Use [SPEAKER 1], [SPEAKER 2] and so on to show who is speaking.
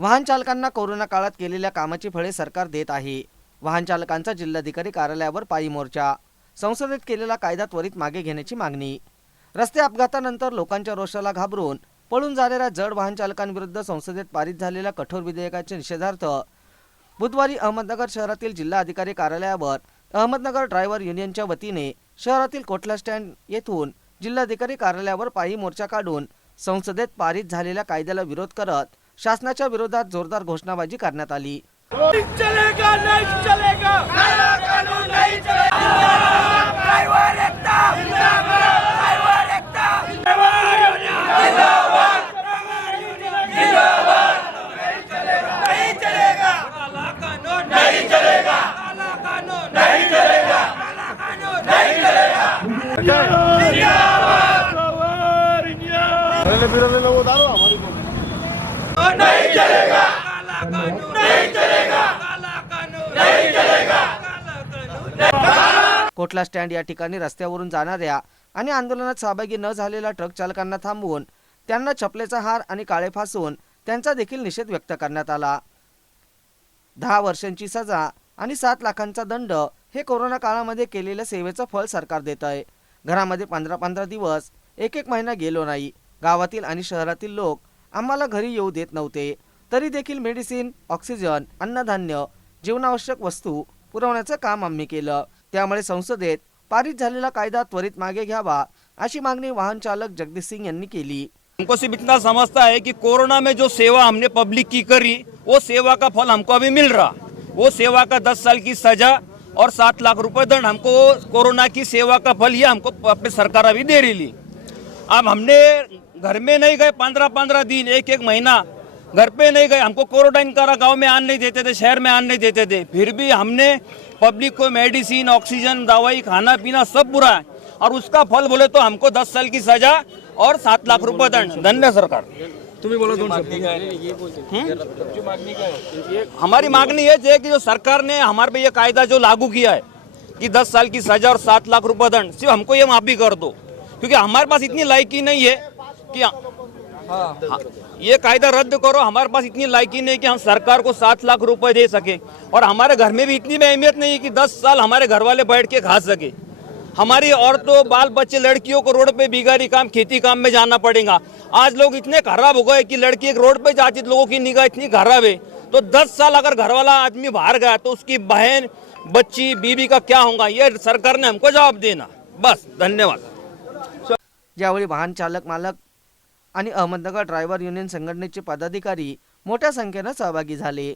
[SPEAKER 1] वाहन चालकांना कोरोना काळात केलेल्या कामाची फळे सरकार देत आहे. वाहन चालकांचा जिल्हाधिकारी कार्यालयावर पायी मोर्चा. संसदेत केलेला कायदा त्वरित मागे घेण्याची मागणी. रस्ते अपघातानंतर लोकांच्या रोषाला घाबरून पळून जाणाऱ्या जड वाहन चालकांविरुद्ध संसदेत पारित झालेल्या कठोर विधेयकाच्या निषेधार्थ बुधवारी अहमदनगर शहरातील जिल्हा अधिकारी कार्यालयावर अहमदनगर ड्रायव्हर युनियनच्या वतीने शहरातील कोटला स्टँड येथून जिल्हाधिकारी कार्यालयावर पायी मोर्चा काढून संसदेत पारित झालेल्या कायद्याला विरोध करत शासनाच्या विरोधात जोरदार घोषणाबाजी करण्यात आली
[SPEAKER 2] पहले वो डालो हमारी
[SPEAKER 3] नहीं चलेगा. काला कानून नहीं चलेगा काला कानून नहीं चलेगा
[SPEAKER 1] कोटला स्टँड या ठिकाणी रस्त्यावरून जाणाऱ्या आणि आंदोलनात सहभागी न झालेल्या ट्रक चालकांना थांबवून त्यांना चपलेचा हार आणि काळे फासून त्यांचा देखील निषेध व्यक्त करण्यात आला. दहा वर्षांची सजा आणि सात लाखांचा दंड हे कोरोना काळामध्ये केलेल्या सेवेचं फळ सरकार देत आहे घरामध्ये पंधरा पंधरा दिवस एक एक महिना गेलो नाही. गावातील आणि शहरातील लोक आम्हाला घरी येऊ देत नव्हते. तरी देखील मेडिसिन ऑक्सिजन अन्नधान्य जीवनावश्यक वस्तू पुरवण्याचं काम आम्ही केलं. त्यामुळे संसदेत पारित झालेला कायदा त्वरित मागे घ्यावा अशी मागणी वाहन चालक जगदीश सिंग यांनी केली.
[SPEAKER 4] हमको सिर्फ इतना समझता है कि कोरोना में जो सेवा हमने पब्लिक की करी वो सेवा का फल हमको अभी मिल रहा। वो सेवा का दस साल की सजा और सात लाख रुपए दंड हमको कोरोना की सेवा का फल ही हमको अपनी सरकार अभी दे रही ली अब हमने घर में नहीं गए पंद्रह पंद्रह दिन एक एक महीना। घर पे नहीं गए हमको क्वारंटाइन करा गाँव में आने नहीं देते थे शहर में आने नहीं देते थे। फिर भी हमने पब्लिक को मेडिसिन ऑक्सीजन दवाई खाना पीना सब बुरा है। और उसका फल बोले तो हमको दस साल की सजा और सात लाख रुपए दंड। धन्य सरकार।
[SPEAKER 2] तुम्ही बोला
[SPEAKER 4] हमारी मांगनी ये है कि जो सरकार ने हमारे पे ये कायदा जो लागू किया है कि 10 साल की सजा और सात लाख रुपए दंड सिर्फ़ हमको ये माफ़ी कर दो। क्योंकि हमारे पास इतनी लायकी नहीं है कि हाँ, ये कायदा रद्द करो हमारे पास इतनी लायकी नहीं कि हम सरकार को सात लाख रुपए दे सके। और हमारे घर में भी इतनी भी अहमियत नहीं कि दस साल हमारे घर वाले बैठ के खा सके। हमारी औरतों बाल बच्चे लड़कियों को रोड पे बिगारी काम खेती काम में जाना पड़ेगा। आज लोग इतने खराब हो गए कि लड़की एक रोड पे जाती लोगों की निगाह इतनी खराब है। तो दस साल अगर घर वाला आदमी बाहर गया तो उसकी बहन बच्ची बीबी का क्या होगा? ये सरकार ने हमको जवाब देना। बस धन्यवाद।
[SPEAKER 1] वाहन चालक मालक आणि अहमदनगर ड्रायव्हर युनियन संघटनेचे पदाधिकारी मोठ्या संख्येनं सहभागी झाले.